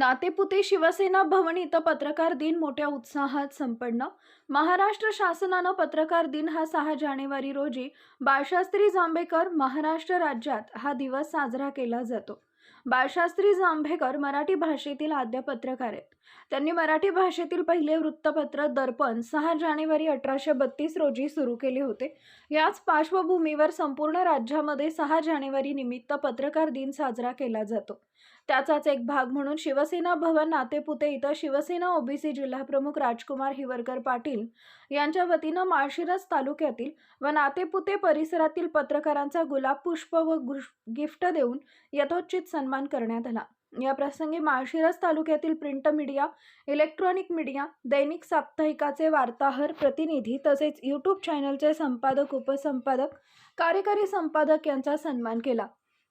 नातेपुते शिवसेना भवन इथं पत्रकार दिन मोठ्या उत्साहात संपन्न. महाराष्ट्र शासनानं पत्रकार दिन हा सहा जानेवारी रोजी बाळशास्त्री जांभेकर महाराष्ट्र राज्यात हा दिवस साजरा केला जातो. बाळशास्त्री जांभेकर मराठी भाषेतील आद्य पत्रकार आहेत. त्यांनी मराठी भाषेतील पहिले वृत्तपत्र दर्पण सहा जानेवारी अठराशे बत्तीस रोजी सुरू केले होते. याच पार्श्वभूमीवर संपूर्ण राज्यामध्ये सहा जानेवारी निमित्त पत्रकार दिन साजरा केला जातो. त्याचाच एक भाग म्हणून शिवसेना भवन नातेपुते इथं शिवसेना ओबीसी जिल्हाप्रमुख राजकुमार हिवरकर पाटील यांच्या वतीनं माळशिरस तालुक्यातील व नातेपुते परिसरातील पत्रकारांचा गुलाब पुष्प व गिफ्ट देऊन यथोचित सन्मान करण्यात आला. या प्रसंगी माळशिरस तालुक्यातील प्रिंट मीडिया इलेक्ट्रॉनिक मीडिया दैनिक साप्ताहिकाचे वार्ताहर प्रतिनिधी तसेच यूट्यूब चॅनलचे संपादक उपसंपादक कार्यकारी संपादक यांचा सन्मान केला.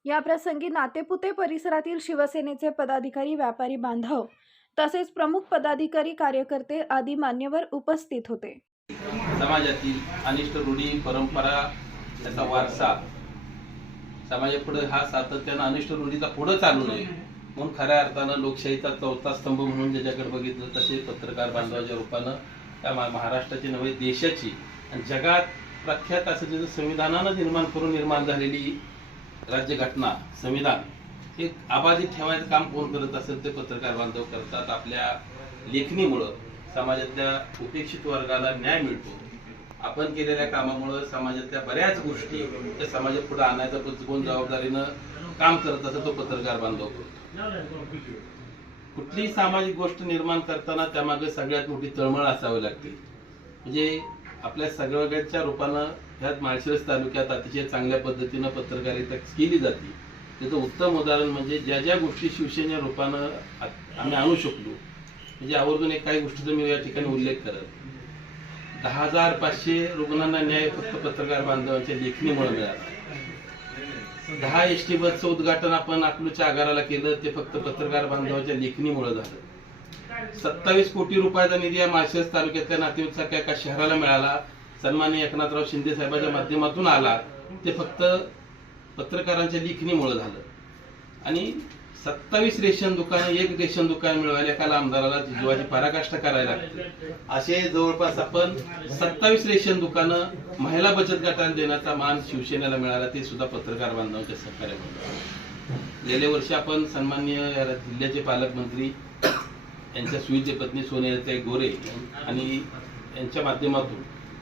याप्रसंगी नातेपुते परिसरातील शिवसेनेचे पदाधिकारी व्यापारी बांधव तसेच प्रमुख पदाधिकारी कार्यकर्ते आदी मान्यवर उपस्थित होते. समाजातील अनिष्ट रूढी परंपरा त्याचा वारसा समाजापुढे हा सातत्यानं अनिष्ट रूढीचा पुढे चालू नये. म्हणून खऱ्या अर्थानं लोकशाहीचा चौथा स्तंभ म्हणून ज्याच्याकडे बघितलं तसे पत्रकार बांधवाच्या रूपानं त्या महाराष्ट्राची नव्हे देशाची. आणि जगात प्रख्यात असं जे संविधानानं निर्माण करून निर्माण झालेली राज्यघटना संविधान हे आबाधित ठेवायचं काम कोण करत असेल ते पत्रकार बांधव करतात. आपल्या लेखणीमुळं समाजातल्या उपेक्षित वर्गाला न्याय मिळतो. आपण केलेल्या कामामुळं समाजातल्या बऱ्याच गोष्टी त्या समाजात पुढे आणायचा कोण जबाबदारीनं काम करत असं तो पत्रकार बांधव करतो. कुठलीही सामाजिक गोष्ट निर्माण करताना त्यामागे सगळ्यात मोठी तळमळ असावी लागते. म्हणजे आपल्या सगळ्याच्या रूपानं ह्यात माळशिरस तालुक्यात अतिशय चांगल्या पद्धतीनं पत्रकारिता केली जाते. त्याचं उत्तम उदाहरण म्हणजे ज्या ज्या गोष्टी शिवसेने रूपानं आम्ही आणू शकलो म्हणजे आवर्जून एक काही गोष्टीचा मी या ठिकाणी उल्लेख करत. दहा हजार पाचशे रुग्णांना न्याय फक्त पत्रकार बांधवांच्या लेखणीमुळे मिळाला. दहा एस टी बसचं उद्घाटन आपण अकलूच्या आगाराला केलं ते फक्त पत्रकार बांधवाच्या लेखणीमुळे झालं. सत्तावीस कोटी रुपयाचा निधी या माळशेज तालुक्यातल्या नातेवाईकसारख्या एका शहराला मिळाला. सन्मान्य एकनाथराव शिंदे साहेबांच्या माध्यमातून आला. ते फक्त पत्रकारांच्या लेखणीमुळे झालं. आणि सत्तावीस रेशन दुकान एक रेशन दुकान मिळवायला एका आमदाराला जीवाची पराकाष्ठा करायला लागते. असे जवळपास आपण सत्तावीस रेशन दुकानं महिला बचत गटांना देण्याचा मान शिवसेनेला मिळाला ते सुद्धा पत्रकार बांधवांच्या सहकार्यामुळे. गेल्या वर्षी आपण सन्माननीय जिल्ह्याचे पालकमंत्री यांच्या सुईचे पत्नी सोनेताई गोरे आणि यांच्या माध्यमातून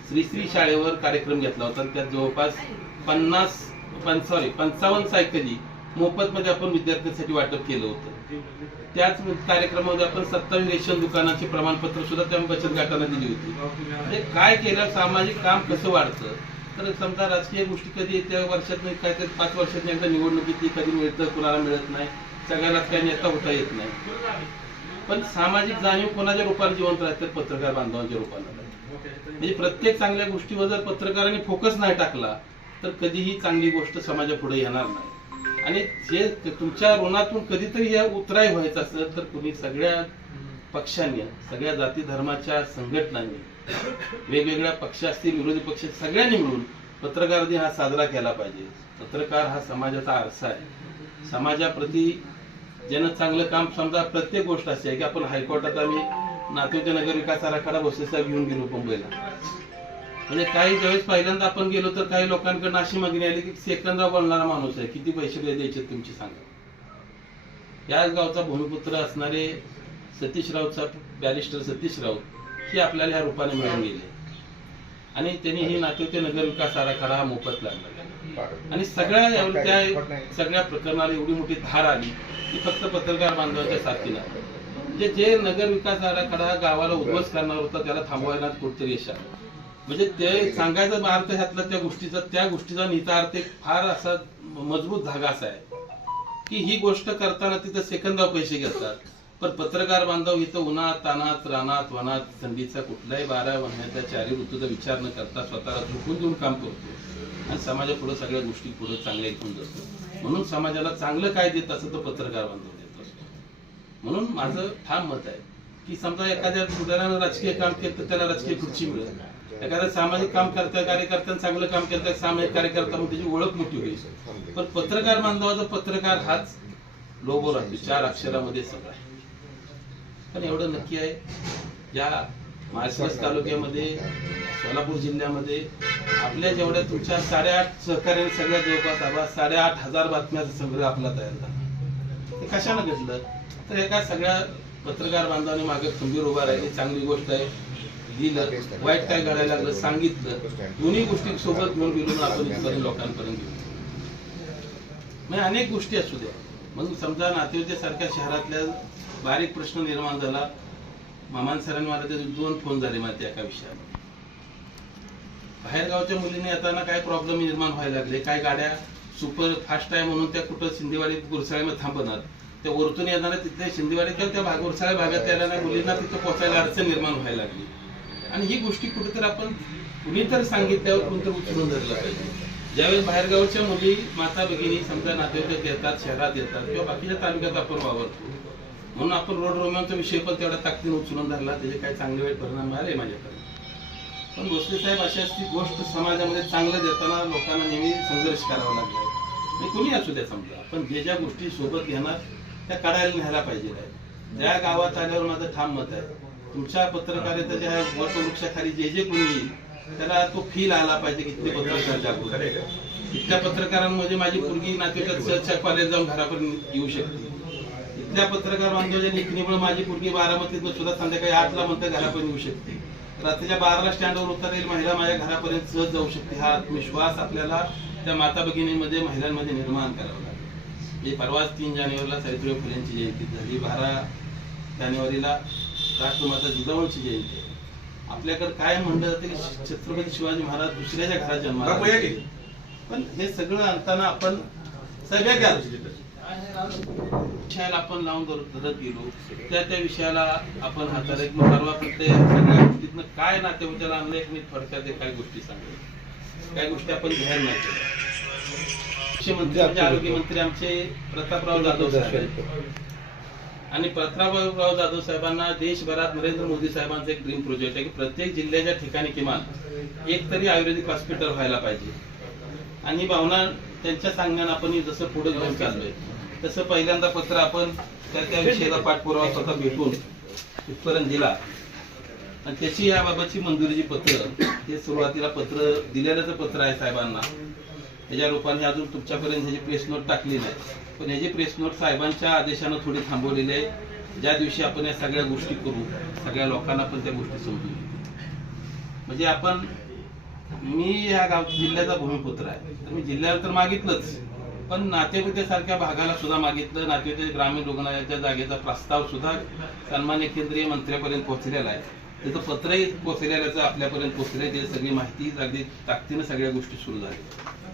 श्री श्री शाळेवर कार्यक्रम घेतला होता. आणि त्यात जवळपास पन्नास पं सॉरी पंचावन्न सायकली मोफत मध्ये आपण विद्यार्थ्यांसाठी वाटप केलं होतं. त्याच कार्यक्रमामध्ये आपण सत्तावीस रेशन दुकानाचे प्रमाणपत्र सुद्धा त्या बचत गटाला दिली होती. म्हणजे काय केलं सामाजिक काम कसं वाढतं? तर समजा राजकीय गोष्टी कधी त्या वर्षात काय तर पाच वर्षात एकदा निवडणुकीत ती कधी मिळतं कुणाला मिळत नाही सगळ्यालाच काही नेता होता येत नाही. पण सामाजिक जाणीव कोणाच्या रूपाने जिवंत राहते? पत्रकार बांधवांच्या रूपाने म्हणजे प्रत्येक चांगल्या गोष्टीवर जर पत्रकारांनी फोकस नाही टाकला तर कधीही चांगली गोष्ट समाजापुढे येणार नाही. आणि जे तुमच्या ऋणातून कधीतरी या उतराई व्हायचं असेल तर तुम्ही सगळ्या पक्षांनी सगळ्या जाती धर्माच्या संघटनांनी वेगवेगळ्या पक्ष असतील विरोधी पक्ष सगळ्यांनी मिळून पत्रकार दिन हा साजरा केला पाहिजे. पत्रकार हा समाजाचा आरसा आहे. समाजाप्रती ज्यानं चांगलं काम समजा प्रत्येक गोष्ट अशी आहे की आपण हायकोर्टात आम्ही नातेवाईक नगर विकास आराखडा भोसले साहेब घेऊन गेलो मुंबईला. म्हणजे काही ज्यावेळेस पहिल्यांदा आपण गेलो तर काही लोकांकडनं अशी मागणी आली की सेकंदा बोलणारा माणूस आहे. किती पैसे द्यायचे तुमची सांगा. याच गावचा भूमिपुत्र असणारे सतीश राऊतचा बॅरिस्टर सतीश राऊत हे आपल्याला ह्या रूपाने मिळून गेले. आणि त्यांनी ही नातेवते नगर विकास आराखडा हा मोफत लागला. आणि सगळ्या त्या सगळ्या प्रकरणाला एवढी मोठी धार आली की फक्त पत्रकार बांधवांच्या साथीला जे जे नगर विकास आराखडा गावाला उद्ध्वस्त करणार होता त्याला थांबवायला कुठतरी यश आलं. म्हणजे ते सांगायचा अर्थ ह्यातला त्या गोष्टीचा त्या गोष्टीचा निहितार्थ एक फार असा मजबूत धागा असा आहे. की ही गोष्ट करताना तिथं सेकंदाव पैसे घेतात. पण पत्रकार बांधव इथं उन्हात तानात रानात वनात थंडीचा कुठलाही बारा महिन्याच्या चारी ऋतूचा विचार न करता स्वतःला झोकून देऊन काम करतो. आणि समाजापुढे सगळ्या गोष्टी पुढे चांगल्या ऐकून जातो म्हणून समाजाला चांगलं काय देत असं तो पत्रकार बांधव देत असतो. म्हणून माझं ठाम मत आहे. की समजा एखाद्या उदाहरणानं राजकीय काम केलं तर त्याला राजकीय खुर्ची मिळेल. एखादा सामाजिक काम करता कार्यकर्त्यानं चांगलं काम करता सामाजिक कार्यकर्ता म्हणून त्याची ओळख मोठी होईल. पण पत्रकार बांधवाचा पत्रकार हाच लोबो राहतो चार अक्षरामध्ये सगळा आहे. पण एवढं नक्की आहे या माळशिरस तालुक्यामध्ये सोलापूर जिल्ह्यामध्ये आपल्या जेवढ्या तुमच्या साडेआठ सहकार्याने सगळ्या जवळपास आबा साडेआठ हजार बातम्याचा संग्रह आपला तयार झाला. ते कशानं घडलं? तर एका सगळ्या पत्रकार बांधवांनी मागे खंबीर उभा राहिली. चांगली गोष्ट आहे. दिलं वाईट काय घडायला लागलं सांगितलं दोन्ही गोष्टी सोबत म्हणून मिळून आपण इथपर्यंत लोकांपर्यंत घेऊ. म्हणजे अनेक गोष्टी असू द्या. मग समजा नातेवाईक शहरातल्या बारीक प्रश्न निर्माण झाला. मामान सरांनी मला त्याचे दोन फोन झाले मला त्या एका विषयावर. बाहेरगावच्या मुलींनी येताना काय प्रॉब्लेम निर्माण व्हायला लागले? काय गाड्या सुपर फास्ट आहे म्हणून त्या कुठं शिंदेवाडीत गुरसाळ्यामध्ये थांबणार त्या वरतून येणाऱ्या तिथल्या शिंदेवाडीत किंवा त्या भाग गुरसाळ्या भागात येणाऱ्या मुलींना तिथं पोचायला अडचण निर्माण व्हायला लागली. आणि ही गोष्टी कुठेतरी आपण कुणीतरी सांगितल्यावर कोणतरी उचलून धरलं पाहिजे. ज्यावेळेस बाहेरगावच्या मुली माता भगिनी समजा नातेवाईक येतात शहरात येतात किंवा बाकीच्या तालुक्यात आपण वावरतो. म्हणून आपण रोड रोमियांचा विषय पण तेवढा ताकदीने उचलून धरला त्याचे काही चांगले वाईट परिणाम आले माझ्याकडे. पण भोसले साहेब अशी असती गोष्ट समाजामध्ये चांगलं देताना लोकांना नेहमी संघर्ष करावा लागला. आहे कुणी असू द्या समजा पण जे ज्या गोष्टी सोबत घेणार त्या काढायला न्यायला पाहिजे ज्या गावात आल्यावर माझं ठाम मत आहे. तुमच्या पत्रकारितेच्या ह्या वटवृक्षाखाली जे जे कोणी येईल त्याला तो फील आला पाहिजे की इथले पत्रकार जागृत. इथल्या पत्रकारांमध्ये माझी मुलगी नातेवाईकात सहजच्या कॉलेज जाऊन घरापर्यंत येऊ शकते. इथल्या पत्रकार बांधवाच्या लेखणीमुळे माझी मुलगी बारामतीतनं सुद्धा संध्याकाळी आठला म्हणता घरापर्यंत येऊ शकते. रात्रीच्या बाराला स्टँडवर उतरेल महिला माझ्या घरापर्यंत सहज जाऊ शकते. हा आत्मविश्वास आपल्याला त्या माता भगिनीमध्ये महिलांमध्ये निर्माण करावा लागेल. म्हणजे परवाच तीन जानेवारीला सावित्रीबाई फुलेंची जयंती झाली. बारा जानेवारीला राष्ट्रमाता जिजाऊंची जयंती आहे. आपल्याकडे काय म्हणलं जातं की छत्रपती शिवाजी महाराज दुसऱ्याच्या घरात जन्माला. पण हे सगळं आणताना आपण सगळ्या विषयाला आपण लावून धर- धरत गेलो त्या त्या विषयाला आपण हाताळत एक परवा प्रत्येक सगळ्या गोष्टीतनं काय नातेवाईकाला आणलं एक मी थोडक्यात काही गोष्टी सांगतो काही गोष्टी आपण घ्यायला नाही केल्या. मुख्यमंत्री म्हणजे आरोग्यमंत्री आमचे प्रतापराव जाधव साहेब. आणि प्रतापराव जाधव साहेबांना देशभरात नरेंद्र मोदी साहेबांचा एक ड्रीम प्रोजेक्ट आहे की प्रत्येक जिल्ह्याच्या ठिकाणी किमान एक तरी आयुर्वेदिक हॉस्पिटल व्हायला पाहिजे. आणि भावना त्यांच्या सांगण्यानं आपण जसं पुढे घेऊन चाललोय तसं पहिल्यांदा पत्र आपण त्या त्या विषयाला पाठपुरावा स्वतः भेटून उत्तरण दिला. आणि त्याची याबाबतची मंजुरीची पत्र हे सुरुवातीला पत्र दिलेलंच पत्र आहे साहेबांना. त्याच्या रूपाने अजून तुमच्यापर्यंत ह्याची प्रेस नोट टाकली नाही. पण ह्याची प्रेस नोट साहेबांच्या आदेशानं थोडी थांबवलेली आहे. ज्या दिवशी आपण या सगळ्या गोष्टी करू सगळ्या लोकांना पण त्या गोष्टी समजू म्हणजे आपण मी या गाव जिल्ह्याचा भूमिपुत्र आहे. तर मी जिल्ह्याला तर मागितलंच. पण नातेवाईकासारख्या भागाला सुद्धा मागितलं. नातेवाईक ग्रामीण रुग्णालयाच्या जागेचा प्रस्ताव सुद्धा सन्मान्य केंद्रीय मंत्र्यापर्यंत पोहोचलेला आहे. त्याचं पत्रही पोहोचलेल्याचं आपल्यापर्यंत पोहोचले त्याची सगळी माहिती अगदी ताकदीनं सगळ्या गोष्टी सुरू झाल्या.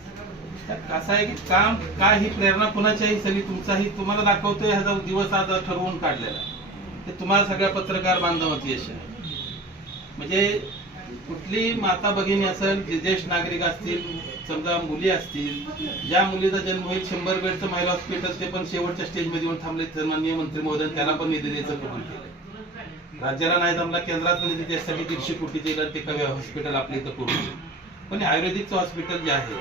कसं आहे की काम काय ही प्रेरणा कुणाच्याही सगळी तुमचाही तुम्हाला दाखवतोय ह्याचा दिवस आज ठरवून काढलेला. ते तुम्हाला सगळ्या पत्रकार बांधवांचं यश आहे. म्हणजे कुठली माता भगिनी असेल जे ज्येष्ठ नागरिक असतील समजा मुली असतील ज्या मुलीचा जन्म होईल शंभर बेडचं महिला हॉस्पिटल ते पण शेवटच्या स्टेजमध्ये येऊन थांबले माननीय मंत्री महोदय त्याला पण निधी द्यायचं कबूल केलं राज्याला नाही जमला केंद्रात निधी त्यासाठी दीडशे कोटीचे ते कव्या हॉस्पिटल आपल्या इथं पूर्ण पण आयुर्वेदिकचं हॉस्पिटल जे आहे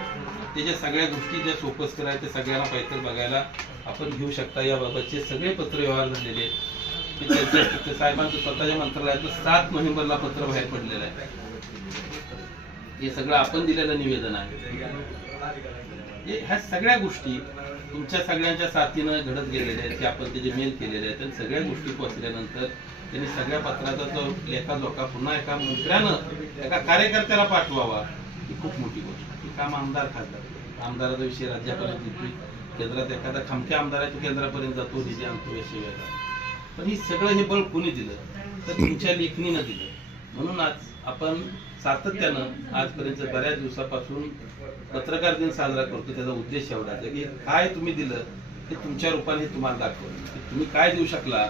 त्याच्या सगळ्या गोष्टी ज्या फोकस करायच्या सगळ्यांना पैसे बघायला आपण घेऊ शकता. याबाबतचे सगळे पत्र व्यवहार झालेले आहेत. साहेबांचं स्वतःच्या मंत्रालयातलं सात नोव्हेंबरला पत्र बाहेर पडलेलं आहे. हे सगळं आपण दिलेलं निवेदन आहे. ह्या सगळ्या गोष्टी तुमच्या सगळ्यांच्या साथीनं घडत गेलेल्या आहेत की आपण त्याचे मेल केलेले आहेत. आणि सगळ्या गोष्टी पोहोचल्यानंतर त्यांनी सगळ्या पत्राचा तो लेखा जोखा पुन्हा एका मंत्र्यानं एका कार्यकर्त्याला पाठवावा. खूप मोठी गोष्ट की काम आमदार खासदार आमदाराचा विषय राज्यापर्यंत येतो केंद्रात एखादा खमक्या आमदार आहे तो केंद्रापर्यंत जातो निधी आणतो विषय वेगळा पण हे सगळं हे बळ कोणी दिलं? तर तुमच्या लेखणीनं दिलं. म्हणून आज आपण सातत्यानं आजपर्यंत बऱ्याच दिवसापासून पत्रकार दिन साजरा करतो. त्याचा उद्देश एवढाच आहे की काय तुम्ही दिलं ते तुमच्या रूपाने तुम्हाला दाखवलं. तुम्ही काय देऊ शकला?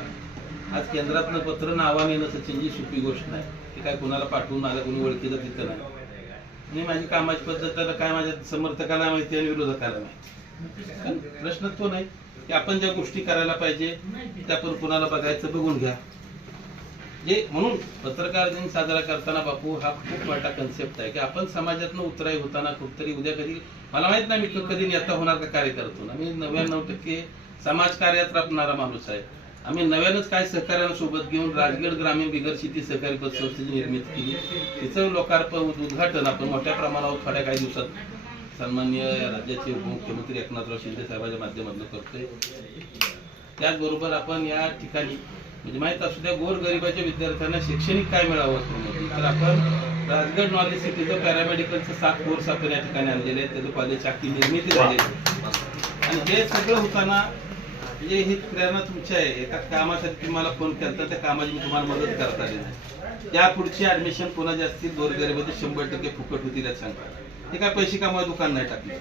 आज केंद्रातनं पत्र नावाने येणं सचिनजी सोपी गोष्ट नाही. की काय कोणाला पाठवून आलं कोणी ओळखीचं तिथं नाही. मी माझी कामाची पद्धत काय माझ्या समर्थकाला माहिती आणि विरोधकाला माहिती. प्रश्न तो नाही की आपण ज्या गोष्टी करायला पाहिजे त्या आपण कुणाला बघायचं बघून घ्या. जे म्हणून पत्रकार दिन साजरा करताना बापू हा खूप मोठा कन्सेप्ट आहे की आपण समाजातनं उतराई होताना कुठतरी उद्या कधी मला माहीत नाही मी कधी नेता होणार का कार्य करतो ना मी नव्याण्णव टक्के समाज कार्यात राबणारा माणूस आहे. आम्ही नव्यानंच काय सहकार्यानं सोबत घेऊन राजगड ग्रामीण बिगर शेती सहकारी पतसंस्थेची निर्मिती केली. तिचं लोकार्पण उद्घाटन आपण मोठ्या प्रमाणावर थोड्या काही दिवसात सन्माननीय राज्याचे उपमुख्यमंत्री एकनाथराव शिंदे साहेबांच्या माध्यमातून करतोय. त्याचबरोबर आपण या ठिकाणी म्हणजे माहीत असू द्या गोरगरिबाच्या विद्यार्थ्यांना शैक्षणिक काय मिळावं असं तर आपण राजगड नॉलेज सिटीचं पॅरामेडिकलचं सात कोर्स आपण या ठिकाणी आणलेले आहेत. त्याचं कॉलेज अख्खी निर्मिती झालेली आणि हे सगळं होताना म्हणजे ही प्रेरणा तुमची आहे. एका कामासाठी तुम्हाला फोन केला त्या कामाची मी तुम्हाला मदत करता येईल. त्या पुढची ऍडमिशन कोणाची असतील गोरगरीबाचे शंभर टक्के फुकट होतील यात सांगा हे काय पैसे कामावर दुकान नाही टाकले.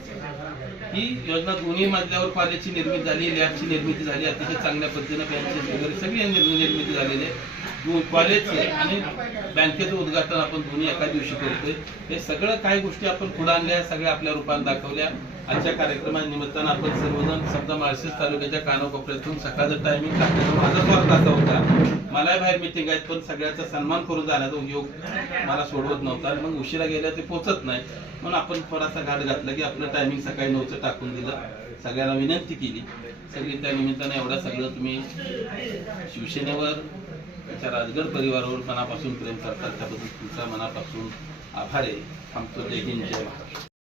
ही योजना दोन्ही मजल्यावर कॉलेजची निर्मिती झाली लॅबची निर्मिती झाली अतिशय चांगल्या पद्धतीने बँकेची वगैरे सगळी निर्मिती निर्मिती झालेली आहे. कॉलेजचे आणि बँकेचं उद्घाटन आपण दोन्ही एका दिवशी करतोय. हे सगळं काही गोष्टी आपण पुढे आणल्या सगळ्या आपल्या रूपाने दाखवल्या. आजच्या कार्यक्रमानिमित्तानं आपण सर्वजण समजा माळशेज तालुक्याच्या कानाकोपऱ्यातून सकाळचं टायमिंग टाकलं माझा स्वार्थ असा होता. मलाही बाहेर मिटिंग आहेत पण सगळ्याचा सन्मान करून जाण्याचा योग मला सोडवत नव्हता. मग उशिरा गेल्या ते पोचत नाही. म्हणून आपण थोडासा घाट घातला की आपलं टायमिंग सकाळी नऊचं टाकून दिलं. सगळ्यांना विनंती केली. सगळी त्या निमित्तानं एवढं सगळं तुम्ही शिवसेनेवर त्याच्या राजगड परिवारावर मनापासून प्रेम करतात. त्याबद्दल तुमचा मनापासून आभार आहे. थांबतो. जय हिंद जय महाराष्ट्र.